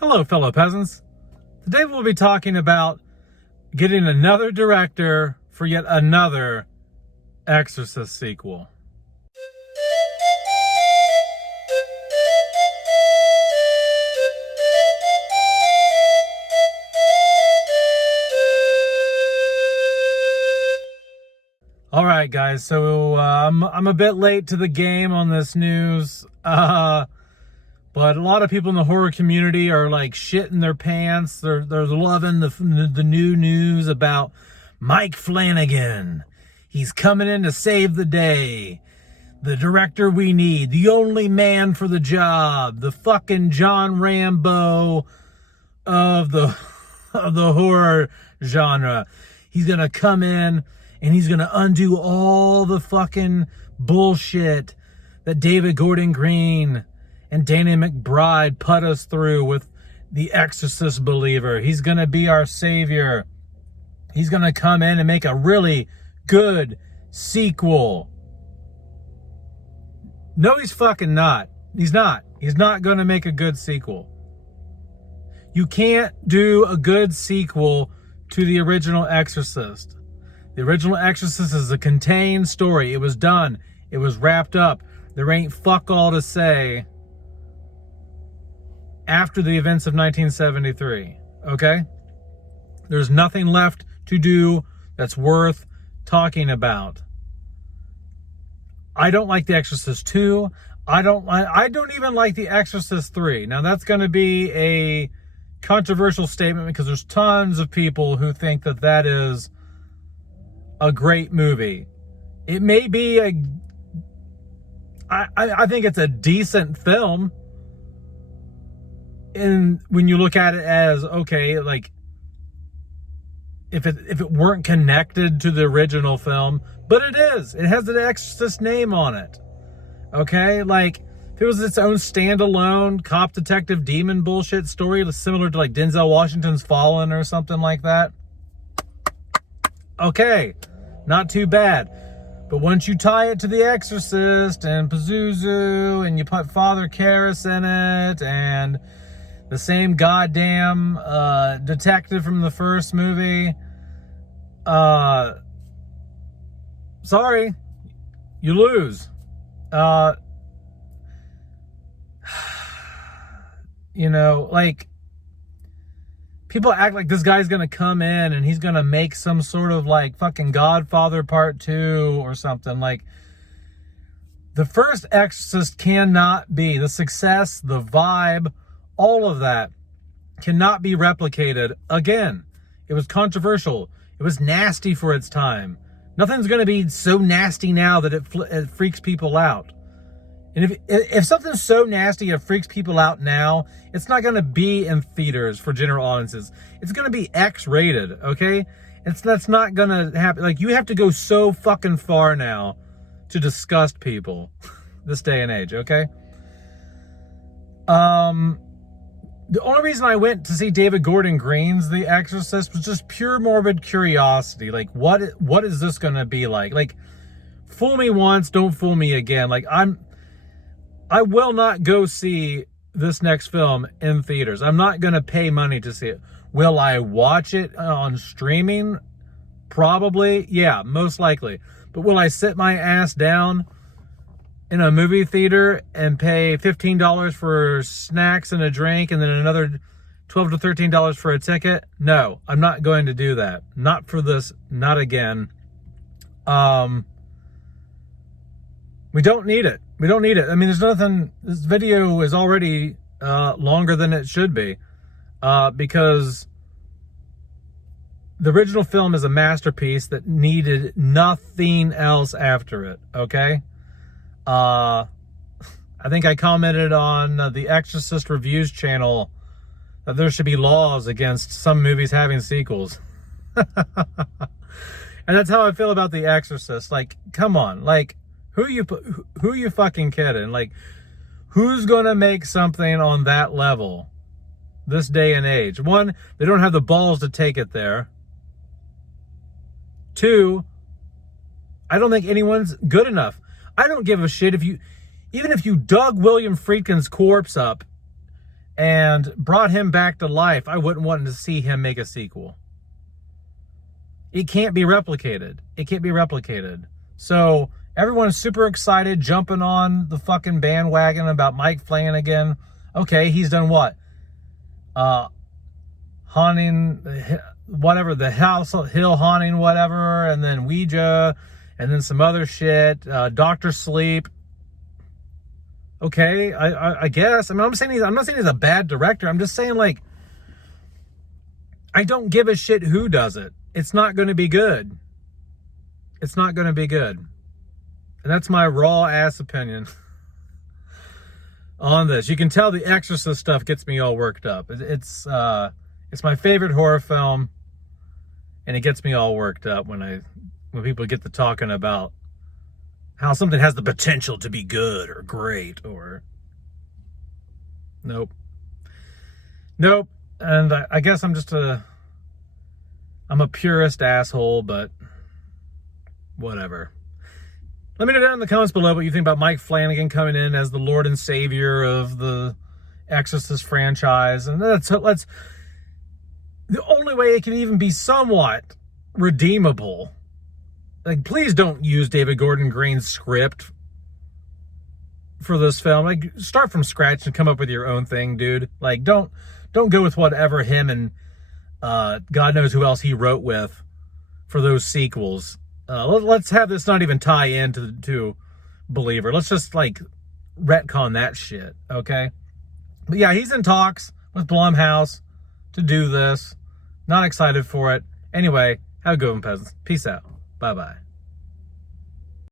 Hello, fellow peasants. Today we'll be talking about getting another director for yet another Exorcist sequel. All right, guys. So I'm a bit late to the game on this news. But a lot of people in the horror community are like shitting their pants. They're loving the new news about Mike Flanagan. He's coming in to save the day. The director we need. The only man for the job. The fucking John Rambo of the horror genre. He's going to come in and he's going to undo all the fucking bullshit that David Gordon Green and Danny McBride put us through with the Exorcist believer. He's going to be our savior. He's going to come in and make a really good sequel. No, he's fucking not. He's not. He's not going to make a good sequel. You can't do a good sequel to the original Exorcist. The original Exorcist is a contained story. It was done. It was wrapped up. There ain't fuck all to say after the events of 1973, okay? There's nothing left to do that's worth talking about. I don't like The Exorcist 2. I don't even like The Exorcist 3. Now, that's going to be a controversial statement because there's tons of people who think that that is a great movie. It may be I think it's a decent film. And when you look at it as, okay, like, if it weren't connected to the original film, but it is. It has the Exorcist name on it. Okay? Like, if it was its own standalone cop detective demon bullshit story, similar to like Denzel Washington's Fallen or something like that, okay, not too bad. But once you tie it to The Exorcist and Pazuzu, and you put Father Karras in it, and the same goddamn detective from the first movie, sorry, you lose. You know, like, people act like this guy's gonna come in and he's gonna make some sort of like fucking Godfather Part 2 or something. Like, the first Exorcist cannot be, the success, the vibe, all of that cannot be replicated again. It was controversial. It was nasty for its time. Nothing's going to be so nasty now that it freaks people out. And if something's so nasty it freaks people out now, it's not going to be in theaters for general audiences. It's going to be X-rated, okay? That's not going to happen. Like, you have to go so fucking far now to disgust people this day and age, okay? The only reason I went to see David Gordon Green's The Exorcist was just pure morbid curiosity. Like, what is this going to be like? Like, fool me once, don't fool me again. Like, I will not go see this next film in theaters. I'm not going to pay money to see it. Will I watch it on streaming? Probably. Yeah, most likely. But will I sit my ass down in a movie theater and pay $15 for snacks and a drink and then another $12 to $13 for a ticket? No, I'm not going to do that. Not for this, not again. We don't need it. We don't need it. I mean, there's nothing, this video is already longer than it should be because the original film is a masterpiece that needed nothing else after it, okay? I think I commented on the Exorcist Reviews channel that there should be laws against some movies having sequels. And that's how I feel about The Exorcist. Like, come on. Like, who you fucking kidding? Like, who's going to make something on that level this day and age? One, they don't have the balls to take it there. Two, I don't think anyone's good enough. I don't give a shit even if you dug William Friedkin's corpse up and brought him back to life, I wouldn't want to see him make a sequel. It can't be replicated. It can't be replicated. So everyone's super excited, jumping on the fucking bandwagon about Mike Flanagan. Okay, he's done what? Haunting, whatever, the House Hill Haunting, whatever, and then Ouija, and then some other shit, Dr. Sleep. Okay, I guess. I mean, I'm not saying he's a bad director. I'm just saying, like, I don't give a shit who does it. It's not going to be good. It's not going to be good. And that's my raw ass opinion on this. You can tell the Exorcist stuff gets me all worked up. It's my favorite horror film, and it gets me all worked up when people get to talking about how something has the potential to be good or great or... Nope. And I guess I'm a purist asshole, but whatever. Let me know down in the comments below what you think about Mike Flanagan coming in as the Lord and Savior of the Exorcist franchise. And let's the only way it can even be somewhat redeemable. Like, please don't use David Gordon Green's script for this film. Like, start from scratch and come up with your own thing, dude. Like, don't go with whatever him and God knows who else he wrote with for those sequels. Let's have this not even tie into Believer. Let's just, like, retcon that shit, okay? But yeah, he's in talks with Blumhouse to do this. Not excited for it. Anyway, have a good one, peasants. Peace out. Bye-bye.